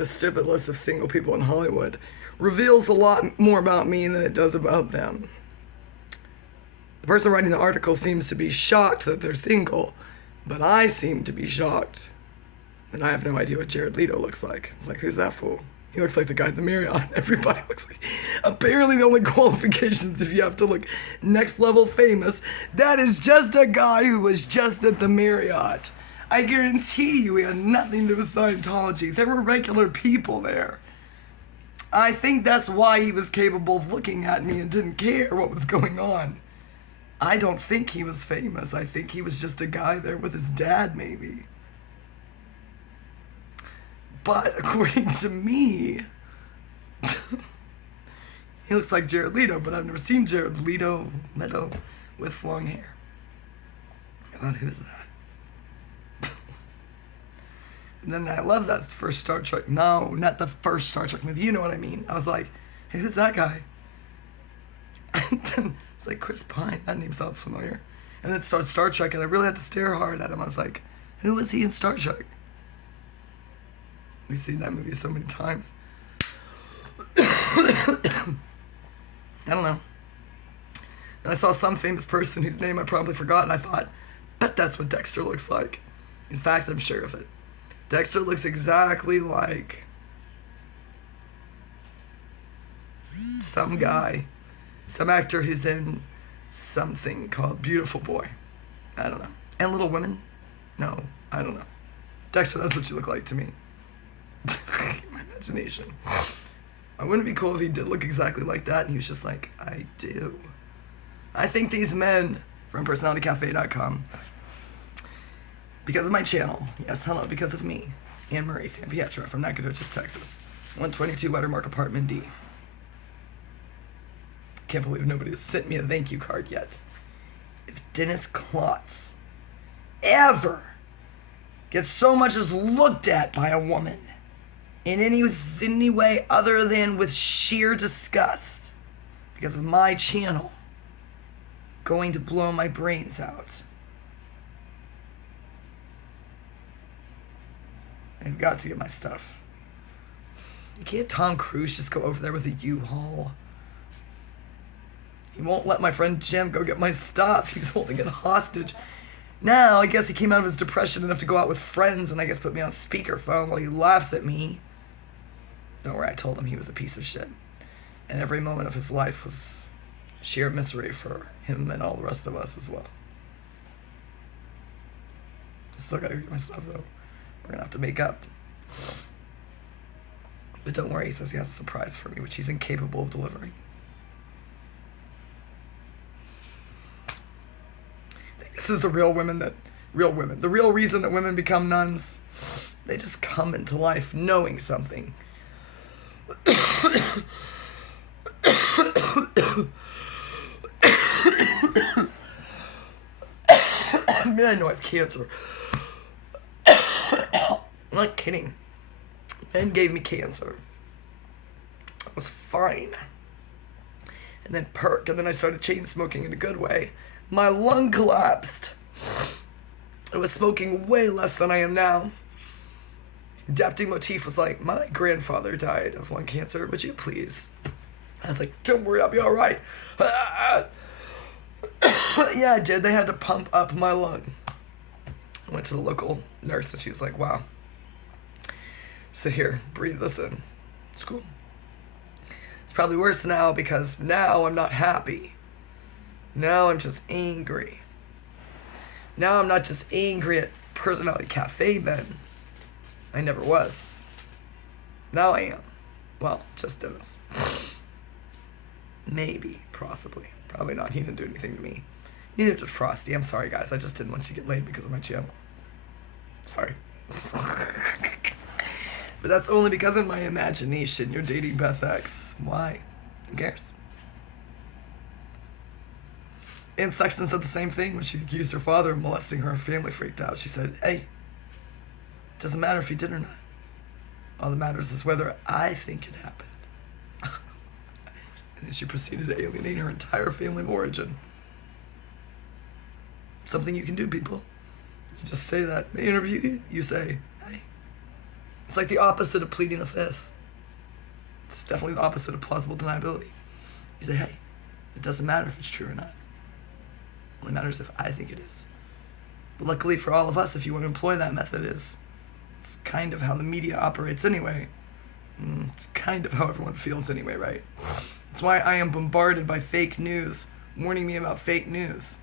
the stupid list of single people in Hollywood reveals a lot more about me than it does about them. The person writing the article seems to be shocked that they're single, but I seem to be shocked. And I have no idea what Jared Leto looks like. It's like, who's that fool? He looks like the guy at the Marriott. Everybody looks like... Apparently the only qualifications if you have to look next level famous, that is just a guy who was just at the Marriott. I guarantee you he had nothing to do with Scientology. There were regular people there. I think that's why he was capable of looking at me and didn't care what was going on. I don't think he was famous. I think he was just a guy there with his dad, maybe. But according to me, he looks like Jared Leto, but I've never seen Jared Leto with long hair. I thought, who's that? And then I love that first Star Trek. No, not the first Star Trek movie. You know what I mean. I was like, hey, who's that guy? And then it's like Chris Pine. That name sounds familiar. And then it starts Star Trek, and I really had to stare hard at him. I was like, who was he in Star Trek? We've seen that movie so many times. I don't know. And I saw some famous person whose name I probably forgot, and I thought, bet that's what Dexter looks like. In fact, I'm sure of it. Dexter looks exactly like some guy, some actor who's in something called Beautiful Boy. I don't know. And Little Women? No, I don't know. Dexter, that's what you look like to me. My imagination. I wouldn't it be cool if he did look exactly like that and he was just like, I do. I think these men from PersonalityCafe.com, because of my channel, yes, hello, because of me, Anne Marie San Pietro from Nacogdoches, Texas, 122 Watermark Apartment D. Can't believe nobody has sent me a thank you card yet. If Dennis Klotz ever gets so much as looked at by a woman in any way other than with sheer disgust because of my channel, going to blow my brains out. I've got to get my stuff. Can't Tom Cruise just go over there with a U-Haul? He won't let my friend Jim go get my stuff. He's holding it hostage. Now, I guess he came out of his depression enough to go out with friends and I guess put me on speakerphone while he laughs at me. Don't worry, I told him he was a piece of shit. And every moment of his life was sheer misery for him and all the rest of us as well. I still gotta get my stuff though. We're gonna have to make up. But don't worry, he says he has a surprise for me, which he's incapable of delivering. This is the real women, the real reason that women become nuns. They just come into life knowing something. I mean, I know I have cancer. I'm not kidding. Men gave me cancer. I was fine. And then perk, and then I started chain smoking in a good way. My lung collapsed. I was smoking way less than I am now. Adapting Motif was like, my grandfather died of lung cancer, would you please? I was like, don't worry, I'll be alright. Yeah, I did. They had to pump up my lung. I went to the local nurse and she was like, wow. Sit here, breathe this in. It's cool. It's probably worse now because now I'm not happy. Now I'm just angry. Now I'm not just angry at Personality Cafe then. I never was. Now I am. Well, just Dennis. Maybe, possibly. Probably not. He didn't do anything to me. Neither did Frosty. I'm sorry, guys. I just didn't want you to get laid because of my channel. Sorry. But that's only because in my imagination you're dating Beth X. Why? Who cares? And Sexton said the same thing when she accused her father of molesting her. Her family freaked out. She said, hey, it doesn't matter if he did or not. All that matters is whether I think it happened. And then she proceeded to alienate her entire family of origin. Something you can do, people. You just say that. They interview you, you say, hey, It's like the opposite of pleading the fifth. It's definitely the opposite of plausible deniability. You say, hey, it doesn't matter if it's true or not. It only matters if I think it is. But luckily for all of us, if you want to employ that method, it's kind of how the media operates anyway. It's kind of how everyone feels anyway, right? That's why I am bombarded by fake news, warning me about fake news.